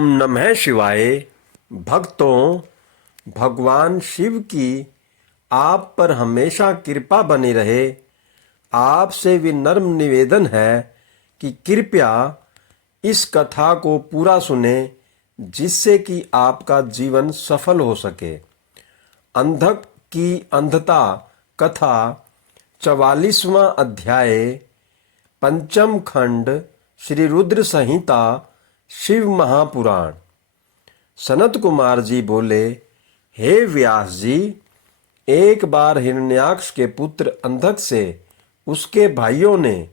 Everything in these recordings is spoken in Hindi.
ओम नमः शिवाय। भक्तों, भगवान शिव की आप पर हमेशा कृपा बनी रहे। आपसे विनम्र निवेदन है कि कृपया इस कथा को पूरा सुने, जिससे कि आपका जीवन सफल हो सके। अंधक की अंधता कथा 44वां अध्याय, पंचम खंड, श्री रुद्र संहिता, शिव महापुराण। सनत कुमार जी बोले, हे व्यास जी, एक बार हिरण्याक्ष के पुत्र अंधक से उसके भाइयों ने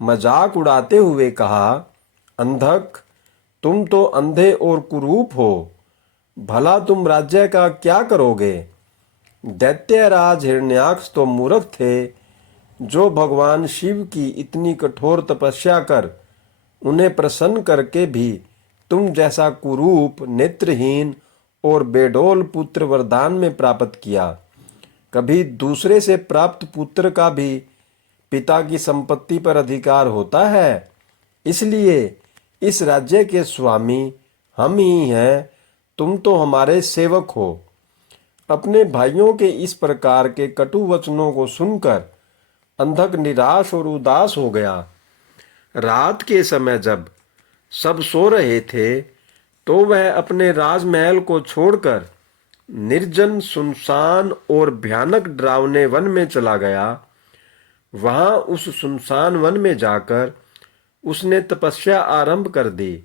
मजाक उड़ाते हुए कहा, अंधक, तुम तो अंधे और कुरूप हो, भला तुम राज्य का क्या करोगे। दैत्यराज हिरण्याक्ष तो मूर्ख थे, जो भगवान शिव की इतनी कठोर तपस्या कर उन्हें प्रसन्न करके भी तुम जैसा कुरूप, नेत्रहीन और बेडौल पुत्र वरदान में प्राप्त किया। कभी दूसरे से प्राप्त पुत्र का भी पिता की संपत्ति पर अधिकार होता है। इसलिए इस राज्य के स्वामी हम ही हैं, तुम तो हमारे सेवक हो। अपने भाइयों के इस प्रकार के कटु वचनों को सुनकर अंधक निराश और उदास हो गया। रात के समय जब सब सो रहे थे, तो वह अपने राजमहल को छोड़कर निर्जन, सुनसान और भयानक डरावने वन में चला गया। वहां उस सुनसान वन में जाकर उसने तपस्या आरंभ कर दी।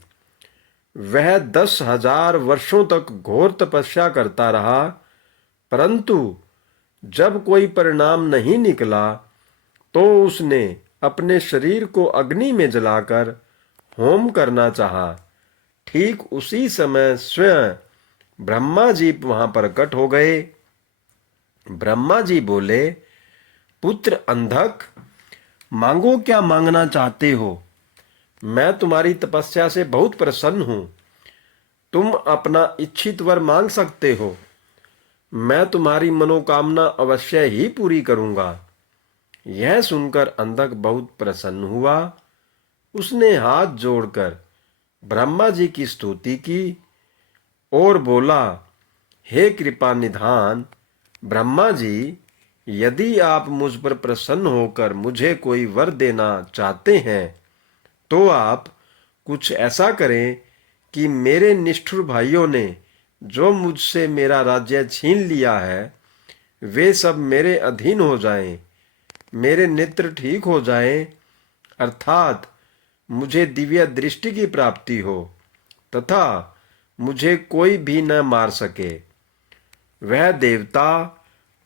वह 10,000 वर्षों तक घोर तपस्या करता रहा, परंतु जब कोई परिणाम नहीं निकला, तो उसने अपने शरीर को अग्नि में जलाकर होम करना चाहा। ठीक उसी समय स्वयं ब्रह्मा जी वहां प्रकट हो गए। ब्रह्मा जी बोले, पुत्र अंधक, मांगो, क्या मांगना चाहते हो। मैं तुम्हारी तपस्या से बहुत प्रसन्न हूं। तुम अपना इच्छित वर मांग सकते हो। मैं तुम्हारी मनोकामना अवश्य ही पूरी करूंगा। यह सुनकर अंधक बहुत प्रसन्न हुआ। उसने हाथ जोड़कर ब्रह्मा जी की स्तुति की और बोला, हे कृपा निधान ब्रह्मा जी, यदि आप मुझ पर प्रसन्न होकर मुझे कोई वर देना चाहते हैं, तो आप कुछ ऐसा करें कि मेरे निष्ठुर भाइयों ने जो मुझसे मेरा राज्य छीन लिया है, वे सब मेरे अधीन हो जाएं, मेरे नेत्र ठीक हो जाएं, अर्थात मुझे दिव्य दृष्टि की प्राप्ति हो तथा मुझे कोई भी न मार सके। वह देवता,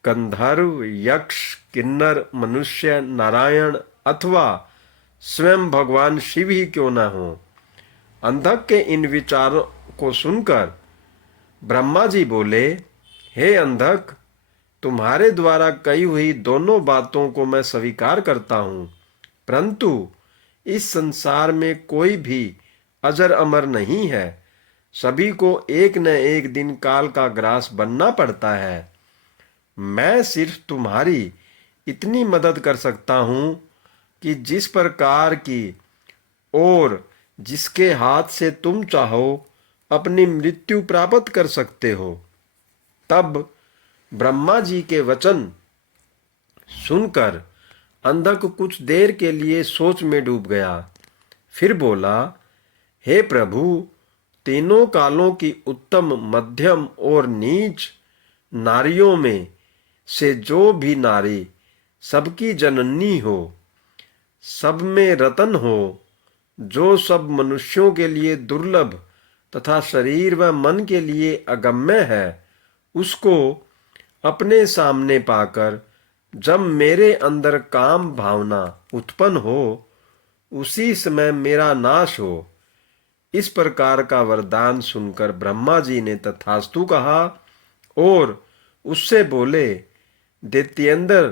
गंधर्व, यक्ष, किन्नर, मनुष्य, नारायण अथवा स्वयं भगवान शिव ही क्यों न हो। अंधक के इन विचारों को सुनकर ब्रह्मा जी बोले, हे अंधक, तुम्हारे द्वारा कही हुई दोनों बातों को मैं स्वीकार करता हूं, परंतु इस संसार में कोई भी अजर अमर नहीं है। सभी को एक न एक दिन काल का ग्रास बनना पड़ता है। मैं सिर्फ तुम्हारी इतनी मदद कर सकता हूं कि जिस प्रकार की और जिसके हाथ से तुम चाहो अपनी मृत्यु प्राप्त कर सकते हो। तब ब्रह्मा जी के वचन सुनकर अंधक कुछ देर के लिए सोच में डूब गया। फिर बोला, हे प्रभु, तीनों कालों की उत्तम, मध्यम और नीच नारियों में से जो भी नारी सबकी जननी हो, सब में रतन हो, जो सब मनुष्यों के लिए दुर्लभ तथा शरीर व मन के लिए अगम्य है, उसको अपने सामने पाकर जब मेरे अंदर काम भावना उत्पन्न हो, उसी समय मेरा नाश हो। इस प्रकार का वरदान सुनकर ब्रह्मा जी ने तथास्तु कहा और उससे बोले, दैत्येंद्र,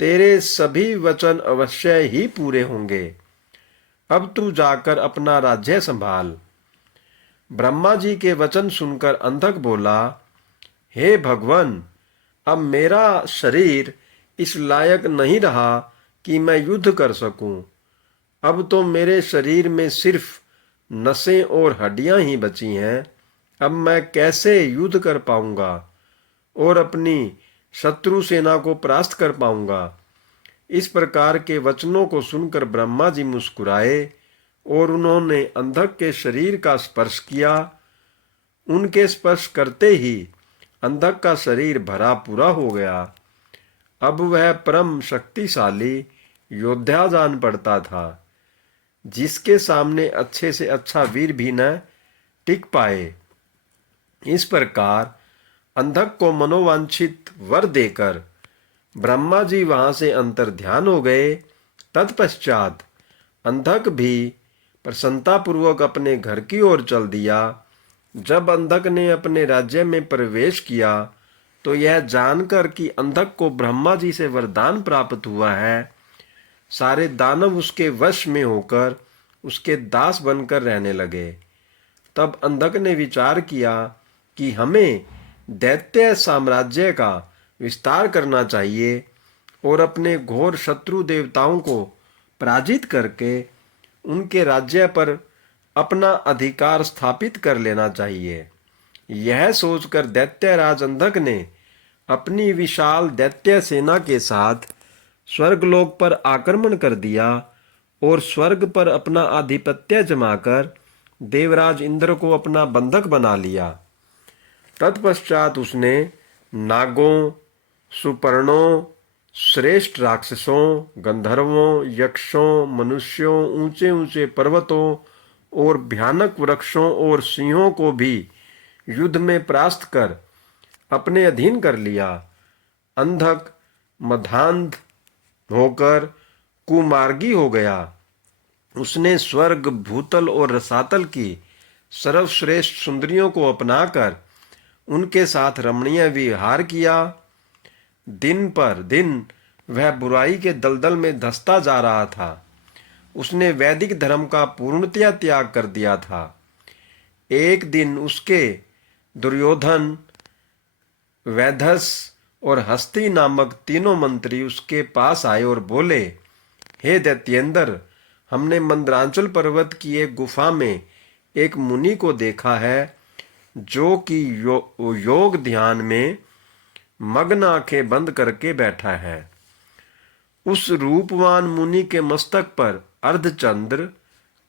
तेरे सभी वचन अवश्य ही पूरे होंगे। अब तू जाकर अपना राज्य संभाल। ब्रह्मा जी के वचन सुनकर अंधक बोला, हे भगवान, अब मेरा शरीर इस लायक नहीं रहा कि मैं युद्ध कर सकूं। अब तो मेरे शरीर में सिर्फ नसें और हड्डियां ही बची हैं। अब मैं कैसे युद्ध कर पाऊंगा और अपनी शत्रु सेना को परास्त कर पाऊंगा। इस प्रकार के वचनों को सुनकर ब्रह्मा जी मुस्कुराए और उन्होंने अंधक के शरीर का स्पर्श किया। उनके स्पर्श करते ही अंधक का शरीर भरा पूरा हो गया। अब वह परम शक्तिशाली योद्धा जान पड़ता था, जिसके सामने अच्छे से अच्छा वीर भी न टिक पाए। इस प्रकार अंधक को मनोवांछित वर देकर ब्रह्मा जी वहां से अंतर्ध्यान हो गए। तत्पश्चात अंधक भी प्रसन्नतापूर्वक अपने घर की ओर चल दिया। जब अंधक ने अपने राज्य में प्रवेश किया तो यह जानकर कि अंधक को ब्रह्मा जी से वरदान प्राप्त हुआ है, सारे दानव उसके वश में होकर उसके दास बनकर रहने लगे। तब अंधक ने विचार किया कि हमें दैत्य साम्राज्य का विस्तार करना चाहिए और अपने घोर शत्रु देवताओं को पराजित करके उनके राज्य पर अपना अधिकार स्थापित कर लेना चाहिए। यह सोचकर दैत्यराज अंधक ने अपनी विशाल दैत्य सेना के साथ स्वर्गलोक पर आक्रमण कर दिया और स्वर्ग पर अपना आधिपत्य जमाकर देवराज इंद्र को अपना बंधक बना लिया। तत्पश्चात उसने नागों, सुपर्णों, श्रेष्ठ राक्षसों, गंधर्वों, यक्षों, मनुष्यों, ऊंचे ऊंचे पर्वतों और भयानक वृक्षों और सिंहों को भी युद्ध में परास्त कर अपने अधीन कर लिया। अंधक मदान्ध होकर कुमार्गी हो गया। उसने स्वर्ग, भूतल और रसातल की सर्वश्रेष्ठ सुंदरियों को अपनाकर उनके साथ रमणीय विहार किया। दिन पर दिन वह बुराई के दलदल में धंसता जा रहा था। उसने वैदिक धर्म का पूर्णतया त्याग कर दिया था। एक दिन उसके दुर्योधन, वैधस और हस्ती नामक तीनों मंत्री उसके पास आए और बोले, हे दैत्येंद्र, हमने मंदरांचल पर्वत की एक गुफा में एक मुनि को देखा है, जो कि योग ध्यान में मग्न आंखें बंद करके बैठा है। उस रूपवान मुनि के मस्तक पर अर्धचंद्र,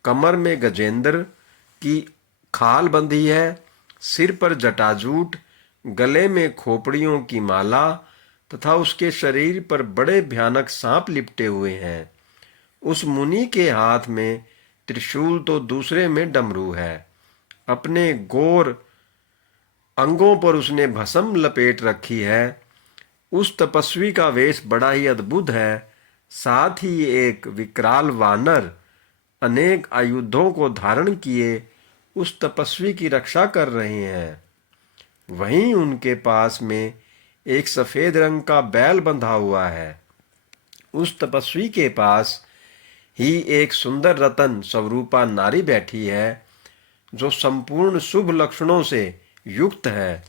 कमर में गजेंद्र की खाल बंधी है, सिर पर जटाजूट, गले में खोपड़ियों की माला तथा उसके शरीर पर बड़े भयानक सांप लिपटे हुए हैं। उस मुनि के हाथ में त्रिशूल तो दूसरे में डमरू है। अपने गोर अंगों पर उसने भस्म लपेट रखी है। उस तपस्वी का वेश बड़ा ही अद्भुत है। साथ ही एक विकराल वानर अनेक आयुधों को धारण किए उस तपस्वी की रक्षा कर रहे हैं। वहीं उनके पास में एक सफेद रंग का बैल बंधा हुआ है। उस तपस्वी के पास ही एक सुंदर रतन स्वरूपा नारी बैठी है, जो संपूर्ण शुभ लक्षणों से युक्त है।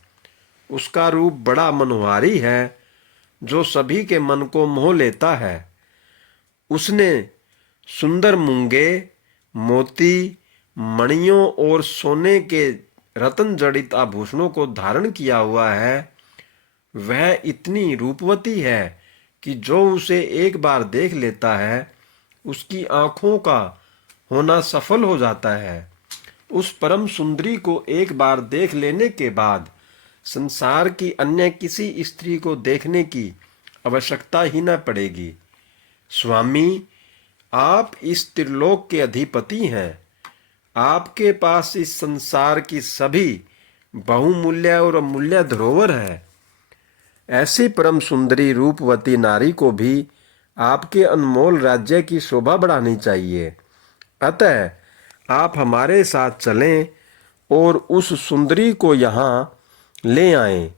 उसका रूप बड़ा मनोहारी है, जो सभी के मन को मोह लेता है। उसने सुंदर मूंगे, मोती, मणियों और सोने के रतन जड़ित आभूषणों को धारण किया हुआ है। वह इतनी रूपवती है कि जो उसे एक बार देख लेता है उसकी आंखों का होना सफल हो जाता है। उस परम सुंदरी को एक बार देख लेने के बाद संसार की अन्य किसी स्त्री को देखने की आवश्यकता ही न पड़ेगी। स्वामी, आप इस त्रिलोक के अधिपति हैं। आपके पास इस संसार की सभी बहुमूल्य और अमूल्य धरोहर है। ऐसी परम सुंदरी रूपवती नारी को भी आपके अनमोल राज्य की शोभा बढ़ानी चाहिए। अतः आप हमारे साथ चलें और उस सुंदरी को यहाँ ले आएं।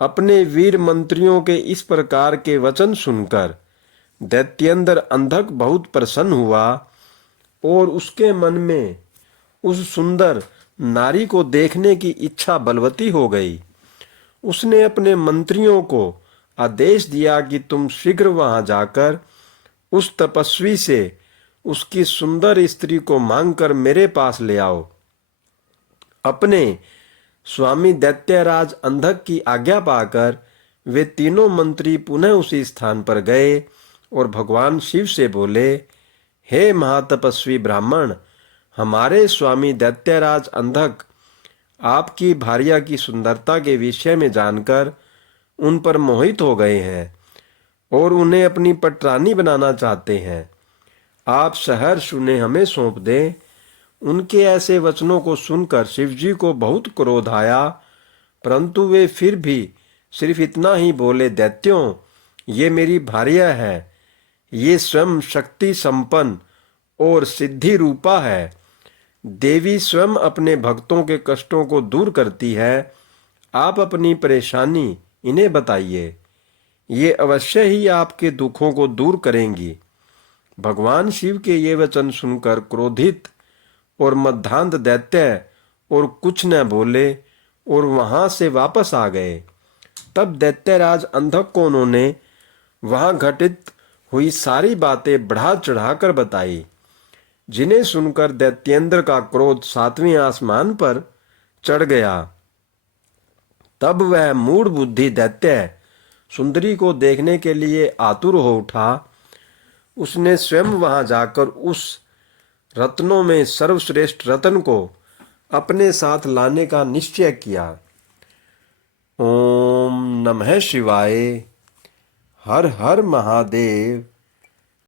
अपने वीर मंत्रियों के इस प्रकार के वचन सुनकर दैत्येंद्र अंधक बहुत प्रसन्न हुआ और उसके मन में उस सुंदर नारी को देखने की इच्छा बलवती हो गई। उसने अपने मंत्रियों को आदेश दिया कि तुम शीघ्र वहां जाकर उस तपस्वी से उसकी सुंदर स्त्री को मांगकर मेरे पास ले आओ। अपने स्वामी दैत्यराज अंधक की आज्ञा पाकर वे तीनों मंत्री पुनः उसी स्थान पर गए और भगवान शिव से बोले, हे महातपस्वी ब्राह्मण, हमारे स्वामी दैत्यराज अंधक आपकी भार्या की सुंदरता के विषय में जानकर उन पर मोहित हो गए हैं और उन्हें अपनी पटरानी बनाना चाहते हैं। आप सहर्ष उन्हें हमें सौंप दें। उनके ऐसे वचनों को सुनकर शिवजी को बहुत क्रोध आया, परंतु वे फिर भी सिर्फ इतना ही बोले, दैत्यों, ये मेरी भार्या है। ये स्वयं शक्ति संपन्न और सिद्धि रूपा है। देवी स्वयं अपने भक्तों के कष्टों को दूर करती है। आप अपनी परेशानी इन्हें बताइए, ये अवश्य ही आपके दुखों को दूर करेंगी। भगवान शिव के ये वचन सुनकर क्रोधित और मद्धांत दैत्य और कुछ न बोले और वहां से वापस आ गए। तब दैत्यराज अंधक को उन्होंने वहां घटित हुई सारी बातें बढ़ा चढ़ाकर बताई, जिन्हें सुनकर दैत्येंद्र का क्रोध 7वें आसमान पर चढ़ गया। तब वह मूढ़ बुद्धि दैत्य सुंदरी को देखने के लिए आतुर हो उठा। उसने स्वयं वहां जाकर उस रत्नों में सर्वश्रेष्ठ रत्न को अपने साथ लाने का निश्चय किया। ओम नमः शिवाय। हर हर महादेव।